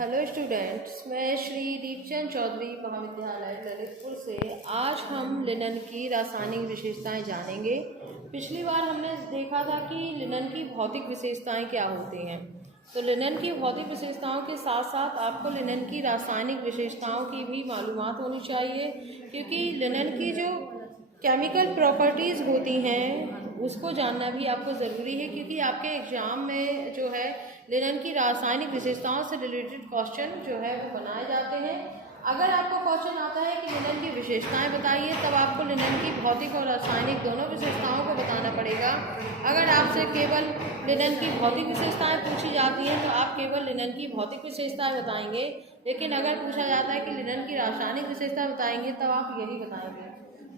Hello students, मैं श्री दीपचंद चौधरी महाविद्यालय ललितपुर से आज हम लिनन की रासायनिक विशेषताएं जानेंगे। पिछली बार हमने देखा था कि लिनन की भौतिक विशेषताएं क्या होती हैं। तो लिनन की भौतिक विशेषताओं के साथ साथ आपको लिनन की रासायनिक विशेषताओं की भी मालूमात होनी चाहिए, क्योंकि लिनन की जो केमिकल प्रॉपर्टीज़ होती हैं उसको जानना भी आपको ज़रूरी है, क्योंकि आपके एग्ज़ाम में जो है लिनन की रासायनिक विशेषताओं से रिलेटेड क्वेश्चन जो है वो बनाए जाते हैं। अगर आपको क्वेश्चन आता है कि लिनन की विशेषताएं बताइए, तब आपको लिनन की भौतिक और रासायनिक दोनों विशेषताओं को बताना पड़ेगा। अगर आपसे केवल लिनन की भौतिक विशेषताएं पूछी जाती हैं तो आप केवल लिनन की भौतिक विशेषताएं बताएंगे, लेकिन अगर पूछा जाता है कि लिनन की रासायनिक विशेषता बताएंगे तब आप यही बताएंगे।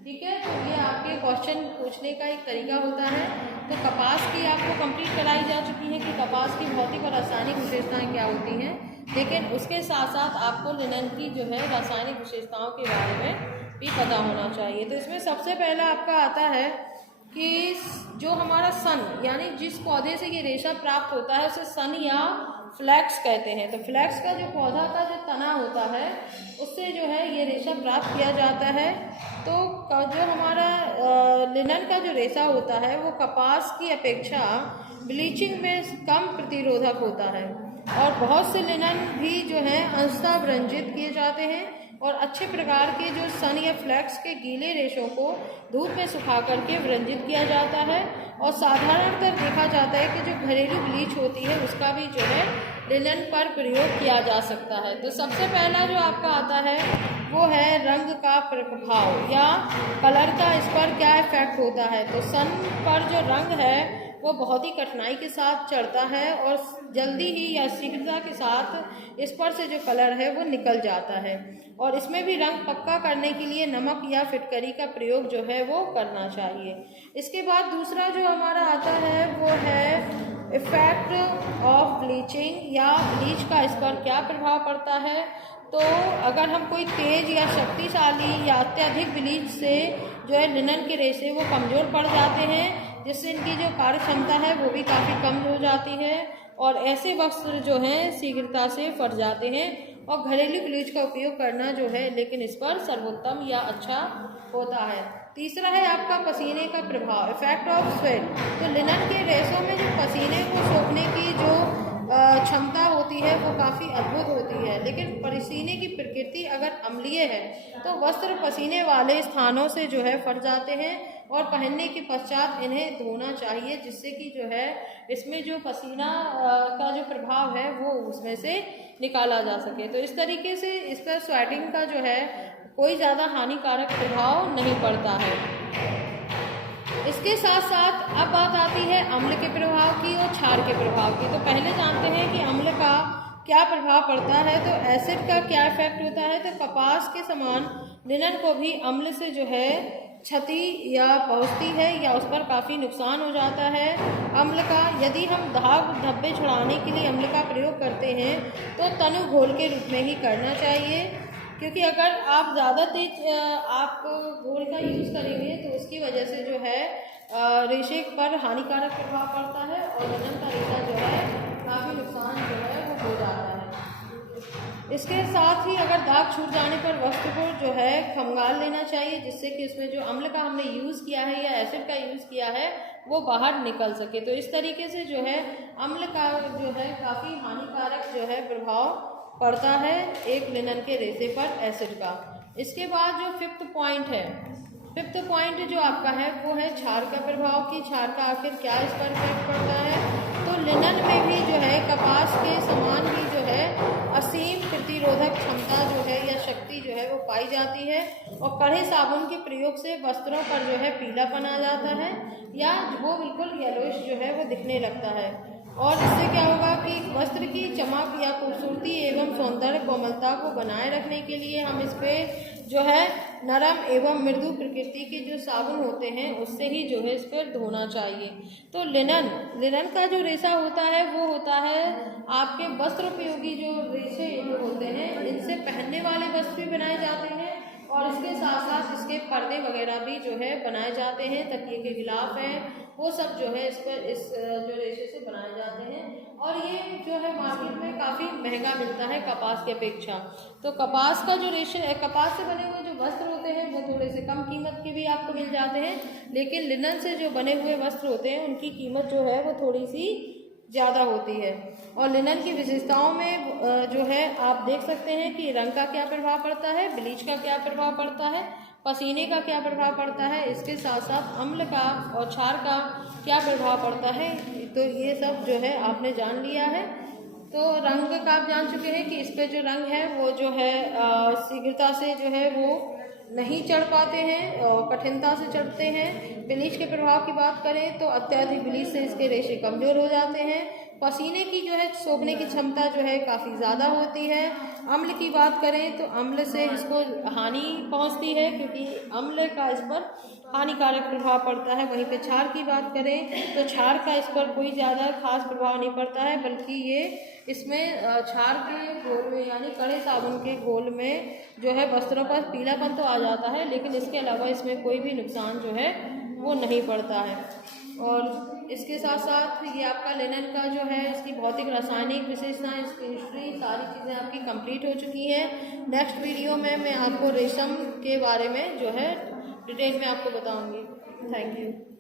ठीक है, तो ये आपके क्वेश्चन पूछने का एक तरीका होता है। तो कपास की आपको कंप्लीट कराई जा चुकी है कि कपास की भौतिक और रासायनिक विशेषताएं क्या होती हैं, लेकिन उसके साथ साथ आपको लिनन की जो है रासायनिक विशेषताओं के बारे में भी पता होना चाहिए। तो इसमें सबसे पहला आपका आता है कि जो हमारा सन, यानी जिस पौधे से ये रेशा प्राप्त होता है उसे सन या फ्लैक्स कहते हैं। तो फ्लैक्स का जो पौधा का जो तना होता है उससे जो है ये रेशा प्राप्त किया जाता है। तो जो हमारा लिनन का जो रेशा होता है वो कपास की अपेक्षा ब्लीचिंग में कम प्रतिरोधक होता है, और बहुत से लिनन भी जो है अंशतः व्रंजित किए जाते हैं, और अच्छे प्रकार के जो सन या फ्लैक्स के गीले रेशों को धूप में सुखा करके व्रंजित किया जाता है। और साधारणतः देखा जाता है कि जो घरेलू ब्लीच होती है उसका भी जो है लिनन पर प्रयोग किया जा सकता है। तो सबसे पहला जो आपका आता है वो है रंग का प्रभाव या कलर का, इस पर क्या इफेक्ट होता है। तो सन पर जो रंग है वो बहुत ही कठिनाई के साथ चढ़ता है और जल्दी ही या शीघ्रता के साथ इस पर से जो कलर है वो निकल जाता है, और इसमें भी रंग पक्का करने के लिए नमक या फिटकरी का प्रयोग जो है वो करना चाहिए। इसके बाद दूसरा जो हमारा आता है वो है इफेक्ट ऑफ ब्लीचिंग या ब्लीच का इस पर क्या प्रभाव पड़ता है। तो अगर हम कोई तेज या शक्तिशाली या अत्यधिक ब्लीच से जो है लिनन के रेशे वो कमज़ोर पड़ जाते हैं, जिससे इनकी जो कार्य क्षमता है वो भी काफ़ी कम हो जाती है, और ऐसे वस्त्र जो हैं शीघ्रता से फट जाते हैं। और घरेलू ब्लीच का उपयोग करना जो है लेकिन इस पर सर्वोत्तम या अच्छा होता है। तीसरा है आपका पसीने का प्रभाव, इफेक्ट ऑफ स्वेट। तो लिनन के रेशों में जो पसीने को सोखने की जो क्षमता होती है वो काफ़ी अद्भुत होती है, लेकिन पसीने की प्रकृति अगर अम्लीय है तो वस्त्र पसीने वाले स्थानों से जो है फट जाते हैं, और पहनने के पश्चात इन्हें धोना चाहिए, जिससे कि जो है इसमें जो पसीना का जो प्रभाव है वो उसमें से निकाला जा सके। तो इस तरीके से इस पर स्वेटिंग का जो है कोई ज़्यादा हानिकारक प्रभाव नहीं पड़ता है। इसके साथ साथ अब बात आती है अम्ल के प्रभाव की और क्षार के प्रभाव की। तो पहले जानते हैं कि अम्ल का क्या प्रभाव पड़ता है। तो एसिड का क्या इफेक्ट होता है। तो कपास के समान लिनन को भी अम्ल से जो है क्षति या पहुंचती है या उस पर काफ़ी नुकसान हो जाता है। अम्ल का यदि हम दाग धब्बे छुड़ाने के लिए अम्ल का प्रयोग करते हैं तो तनु घोल के रूप में ही करना चाहिए, क्योंकि अगर आप ज़्यादा तेज आप घोल का यूज़ करेंगे तो उसकी वजह से जो है रेशे पर हानिकारक प्रभाव पड़ता है और लिनन का रेशा जो है काफ़ी नुकसान जो है वो हो जाता है। इसके साथ ही अगर दाग छूट जाने पर वस्त्र को जो है खंगाल लेना चाहिए, जिससे कि उसमें जो अम्ल का हमने यूज़ किया है या एसिड का यूज़ किया है वो बाहर निकल सके। तो इस तरीके से जो है अम्ल का जो है काफ़ी हानिकारक जो है प्रभाव पड़ता है एक लिनन के रेशे पर एसिड का। इसके बाद जो फिफ्थ पॉइंट है, फिफ्थ पॉइंट जो आपका है वो है क्षार का प्रभाव की क्षार का आखिर क्या इस पर इफेक्ट पड़ता है। तो लिनन में भी जो है कपास के समान ही जो है असीम प्रतिरोधक क्षमता जो है या शक्ति जो है वो पाई जाती है, और कड़े साबुन के प्रयोग से वस्त्रों पर जो है पीलापन आ जाता है या वो बिल्कुल येलोइश जो है वो दिखने लगता है। और इससे क्या होगा कि वस्त्र की चमक या खूबसूरती एवं सौंदर्य कोमलता को बनाए रखने के लिए हम इस पर जो है नरम एवं मृदु प्रकृति के जो साबुन होते हैं उससे ही जो है इस पर धोना चाहिए। तो लिनन का जो रेशा होता है वो होता है आपके वस्त्र उपयोगी जो रेशे जो होते हैं इनसे पहनने वाले वस्त्र भी बनाए जाते हैं, और इसके साथ साथ इसके पर्दे वगैरह भी जो है बनाए जाते हैं, तकिए के गिलाफ हैं, वो सब जो है इस जो रेशे से बनाए जाते हैं। और ये जो है मार्केट में काफ़ी महंगा मिलता है कपास की अपेक्षा। तो कपास का जो कपास से बने हुए जो वस्त्र होते हैं वो थोड़े से कम कीमत के भी आपको मिल जाते हैं, लेकिन लिनन से जो बने हुए वस्त्र होते हैं उनकी कीमत जो है वो थोड़ी सी ज़्यादा होती है। और लिनन की विशेषताओं में जो है आप देख सकते हैं कि रंग का क्या प्रभाव पड़ता है, ब्लीच का क्या प्रभाव पड़ता है, पसीने का क्या प्रभाव पड़ता है, इसके साथ साथ अम्ल का और क्षार का क्या प्रभाव पड़ता है। तो ये सब जो है आपने जान लिया है। तो रंग का आप जान चुके हैं कि इस पे जो रंग है वो जो है शीघ्रता से जो है वो नहीं चढ़ पाते हैं और कठिनता से चढ़ते हैं। ब्लीच के प्रभाव की बात करें तो अत्यधिक ब्लीच से इसके रेशे कमजोर हो जाते हैं। पसीने की जो है सोखने की क्षमता जो है काफ़ी ज़्यादा होती है। अम्ल की बात करें तो अम्ल से इसको हानि पहुंचती है, क्योंकि अम्ल का इस पर हानिकारक प्रभाव पड़ता है। वहीं पे क्षार की बात करें तो क्षार का इस पर कोई ज़्यादा खास प्रभाव नहीं पड़ता है, बल्कि ये इसमें क्षार के घोल में यानी कड़े साबुन के घोल में जो है वस्त्रों पर पीलापन तो आ जाता है, लेकिन इसके अलावा इसमें कोई भी नुकसान जो है वो नहीं पड़ता है। और इसके साथ साथ ये आपका लिनन का जो है इसकी भौतिक रासायनिक विशेषताएं, इसकी हिस्ट्री, सारी चीज़ें आपकी कंप्लीट हो चुकी हैं। नेक्स्ट वीडियो में मैं आपको रेशम के बारे में जो है डिटेल में आपको बताऊंगी। Thank you.